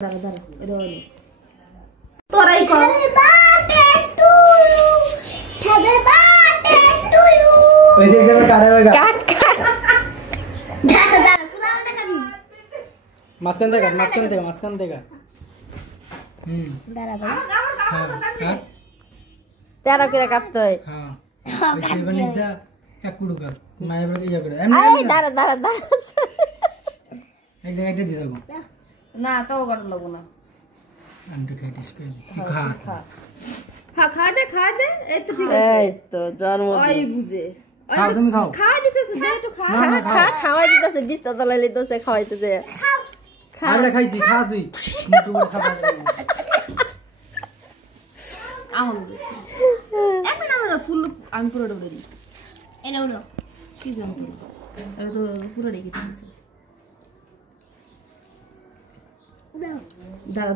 দাঁড়া দাঁড়া এটা হলো তোরাই কর ওই যে কাটা কাট দাঁড়া দাঁড়া পুরানো দেখাবি মাঝখান থেকে দাঁড়া ভাই হ্যাঁ তেরো করে কাটতে হয়। হ্যাঁ ওই সেভেনিস দা চাকু ঢুকা না এবারে ইয়া করে এই দাঁড়া দাঁড়া দাঁড়া একটা দিয়ে দাও না তাও কাট লাগবো না আন্টি খাই টেস্ট করে তুই খা হ্যাঁ খা দে এই তো ঠিক আছে এই তো জন্ম ওই বুঝে খাও তুমি খাও খা দিতেছে দে একটু খা খাওয়াই দিতেছে বিস্তা তলাই লিতেছে খাওয়াইতেছে আমরা খাইছি খা তুই মুটু করে খা আমার এখন আমরা ফুল আমি পুরোটা বলে দিই এটা হলো কি জানতো এটা তো পুরো রেখে দিয়েছি দাঁড়া